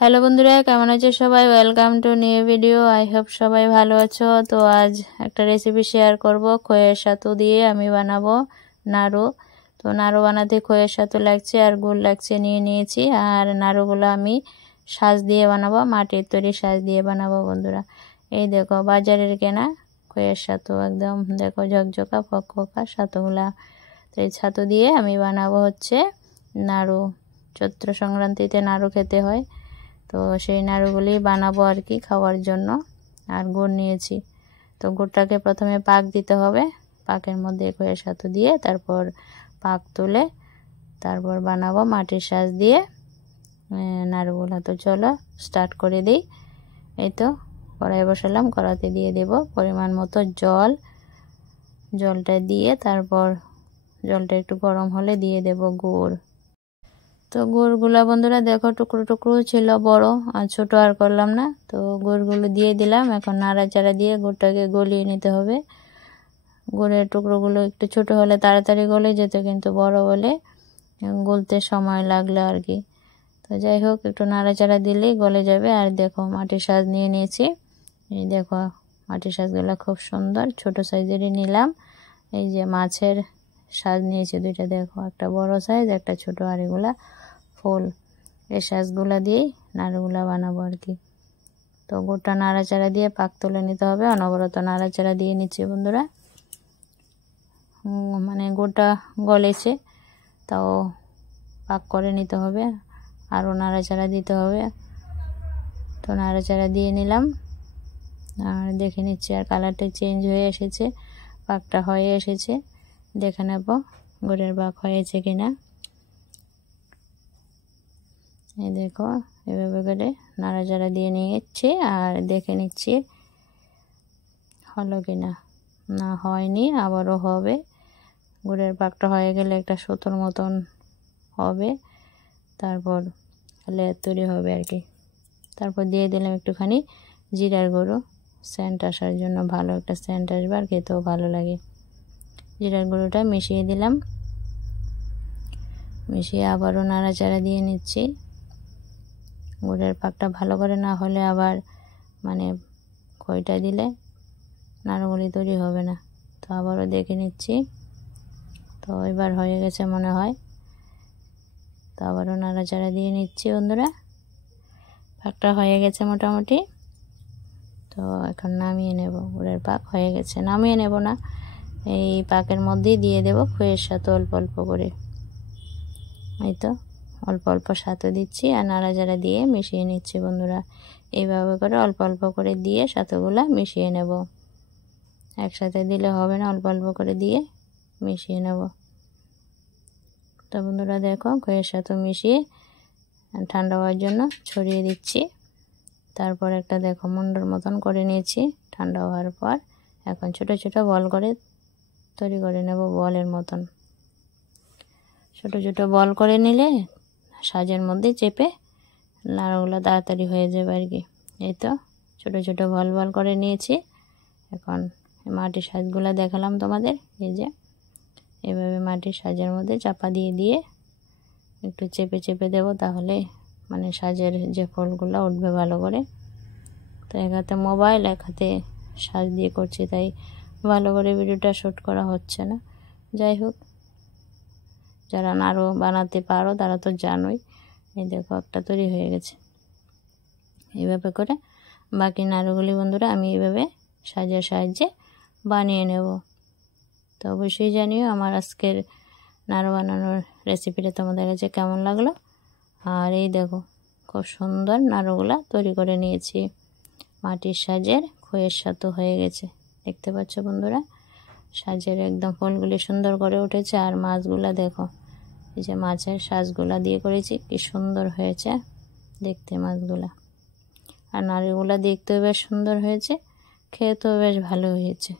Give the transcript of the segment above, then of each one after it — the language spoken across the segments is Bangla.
হ্যালো বন্ধুরা, কেমন আছো সবাই? Welcome to new video. I hope সবাই ভালো আছো। তো আজ একটা রেসিপি শেয়ার করব। খইয়ের সাতু দিয়ে আমি বানাবো নাড়ু। তো নাড়ু বানাতে খইয়ের সাতু লাগছে আর গুড় লাগছে, নিয়ে নিয়েছি। আর নাড়ুগুলো আমি সাজ দিয়ে বানাবো, মাটির তৈরি সাজ দিয়ে বানাবো বন্ধুরা। এই দেখো বাজারের কেনা খইয়ের সাতু, একদম দেখো ঝকঝকা ফকফকা সাতুগুলা। তো এই ছাতু দিয়ে আমি বানাবো হচ্ছে নাড়ু। চৈত্র সংক্রান্তিতে নাড়ু খেতে হয়, তো সেই নাড়ুগুলি বানাবো আর কি খাওয়ার জন্য। আর গুড় নিয়েছি, তো গুড়টাকে প্রথমে পাক দিতে হবে। পাকের মধ্যে খইয়ের সাতু দিয়ে তারপর পাক তুলে তারপর বানাবো মাটির সাজ দিয়ে নাড়ুগুলো। তো চলো স্টার্ট করে দিই। এই তো কড়াই বসালাম, কড়াতে দিয়ে দেব পরিমাণ মতো জল। জলটা দিয়ে তারপর জলটা একটু গরম হলে দিয়ে দেব গুড়। তো গুড়গুলো বন্ধুরা দেখো টুকরো টুকরো ছিল, বড় আর ছোট আর করলাম না। তো গুড়গুলো দিয়ে দিলাম। এখন নাড়াচাড়া দিয়ে গুড়টাকে গলিয়ে নিতে হবে। গুড়ের টুকরোগুলো একটু ছোট হলে তাড়াতাড়ি গলে যেত, কিন্তু বড় হলে গলতে সময় লাগলো আর কি। তো যাই হোক, একটু নাড়াচাড়া দিলেই গলে যাবে। আর দেখো মাটির সাজ নিয়ে নিয়েছি। এই দেখো মাটির সাজগুলো খুব সুন্দর, ছোট সাইজেরই নিলাম। এই যে মাছের সাজ নিয়েছি দুইটা, দেখো একটা বড় সাইজ একটা ছোট। আর এগুলা ফুল। এই সাজগুলা দিয়েই নাড়ুগুলা বানাবো আর কি। তো গুড়টা নাড়াচাড়া দিয়ে পাক তুলে নিতে হবে। অনবরত নাড়াচাড়া দিয়ে নিচ্ছি বন্ধুরা। মানে গুড়টা গলেছে, তাও পাক করে নিতে হবে, আরও নাড়াচাড়া দিতে হবে। তো নাড়াচাড়া দিয়ে নিলাম আর দেখে নিচ্ছি। আর কালারটা চেঞ্জ হয়ে এসেছে, পাকটা হয়ে এসেছে। দেখে নেব গুড়ের পাক হয়েছে কিনা। এই দেখো এভাবে করে নাড়াচাড়া দিয়ে নিচ্ছি আর দেখে নিচ্ছি হলো কিনা। না হয়নি, আবারও হবে। গুড়ের পাকটা হয়ে গেলে একটা সুতোর মতন হবে, তারপর লেয়ার তৈরি হবে আর কি। তারপর দিয়ে দিলাম একটুখানি জিরার গুঁড়ো, সেন্ট আসার জন্য, ভালো একটা সেন্ট আসবে আর খেতেও ভালো লাগে। জিরার গুঁড়োটা মিশিয়ে দিলাম। মিশিয়ে আবারও নাড়াচাড়া দিয়ে নিচ্ছি। গুড়ের পাকটা ভালো করে না হলে আবার মানে খইটা দিলে নাড়ুগুলি তৈরি হবে না। তো আবারও দেখে নিচ্ছি। তো এবার হয়ে গেছে মনে হয়। তো আবারও নাড়াচাড়া দিয়ে নিচ্ছি বন্ধুরা। পাকটা হয়ে গেছে মোটামুটি। তো এখন নামিয়ে নেব। গুড়ের পাক হয়ে গেছে, নামিয়ে নেব না, এই পাকের মধ্যেই দিয়ে দেব খইয়ের সাথে অল্প অল্প করে। এই তো অল্প অল্প সাথে দিচ্ছি আর নাড়াচাড়া দিয়ে মিশিয়ে নিচ্ছি বন্ধুরা। এইভাবে করে অল্প অল্প করে দিয়ে সাথেগুলা মিশিয়ে নেব। একসাথে দিলে হবে না, অল্প অল্প করে দিয়ে মিশিয়ে নেব। তো বন্ধুরা দেখো খইয়ের সাথে মিশিয়ে ঠান্ডা হওয়ার জন্য ছড়িয়ে দিচ্ছি। তারপর একটা দেখো মুন্ডর মতন করে নিয়েছি। ঠান্ডা হওয়ার পর এখন ছোট ছোট বল করে তৈরি করে নেব, বলের মতন। ছোট ছোট বল করে নিলে সাজের মধ্যে চেপে নাড়ুগুলো তাড়াতাড়ি হয়ে যাবে আর কি। এই তো ছোট ছোট বল বল করে নিয়েছি। এখন মাটির সাজগুলো দেখালাম তোমাদের। এই যে এভাবে মাটির সাজের মধ্যে চাপা দিয়ে দিয়ে একটু চেপে চেপে দেব, তাহলে মানে সাজের যে ফলগুলো উঠবে ভালো করে। তো এক হাতে মোবাইল, এক হাতে সাজ দিয়ে করছি, তাই ভালো করে ভিডিওটা শ্যুট করা হচ্ছে না। যাই হোক, যারা নাড়ু বানাতে পারো তারা তো জানোই। এই দেখো একটা তৈরি হয়ে গেছে। এইভাবে করে বাকি নাড়ুগুলি বন্ধুরা আমি এইভাবে সাজের সাহায্যে বানিয়ে নেব। তো অবশ্যই জানিও আমার আজকের নাড়ু বানানোর রেসিপিটা তোমাদের কাছে কেমন লাগলো। আর এই দেখো খুব সুন্দর নাড়ুগুলা তৈরি করে নিয়েছি। মাটির সাজের খইয়ের সাথে হয়ে গেছে, দেখতে পাচ্ছ বন্ধুরা। সাজের একদম ফুলগুলি সুন্দর করে উঠেছে। আর মাছগুলা দেখো, এই যে মাছের সাজগুলা দিয়ে করেছি, কি সুন্দর হয়েছে দেখতে মাছগুলা। আর নাড়ুগুলা দেখতেও বেশ সুন্দর হয়েছে, খেতেও বেশ ভালো হয়েছে।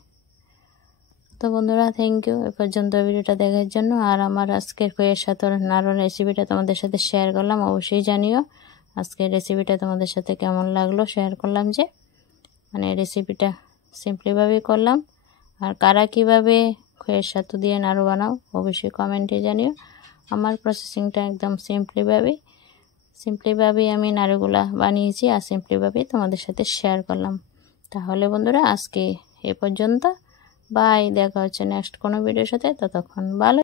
তো বন্ধুরা থ্যাংক ইউ এ পর্যন্ত ভিডিওটা দেখার জন্য। আর আমার আজকের খইয়ের সাথে নাড়ুর রেসিপিটা তোমাদের সাথে শেয়ার করলাম। অবশ্যই জানিও আজকের রেসিপিটা তোমাদের সাথে কেমন লাগলো। শেয়ার করলাম যে মানে রেসিপিটা সিম্পলিভাবেই করলাম। আর কারা কীভাবে খইয়ের সাথে দিয়ে নাড়ু বানাও অবশ্যই কমেন্টে জানিও। আমার প্রসেসিংটা একদম সিম্পলিভাবেই সিম্পলিভাবেই আমি নাড়ুগুলা বানিয়েছি আর সিম্পলিভাবেই তোমাদের সাথে শেয়ার করলাম। তাহলে বন্ধুরা আজকে এ পর্যন্ত, বাই। দেখা হচ্ছে নেক্সট কোনো ভিডিওর সাথে, ততক্ষণ ভালো।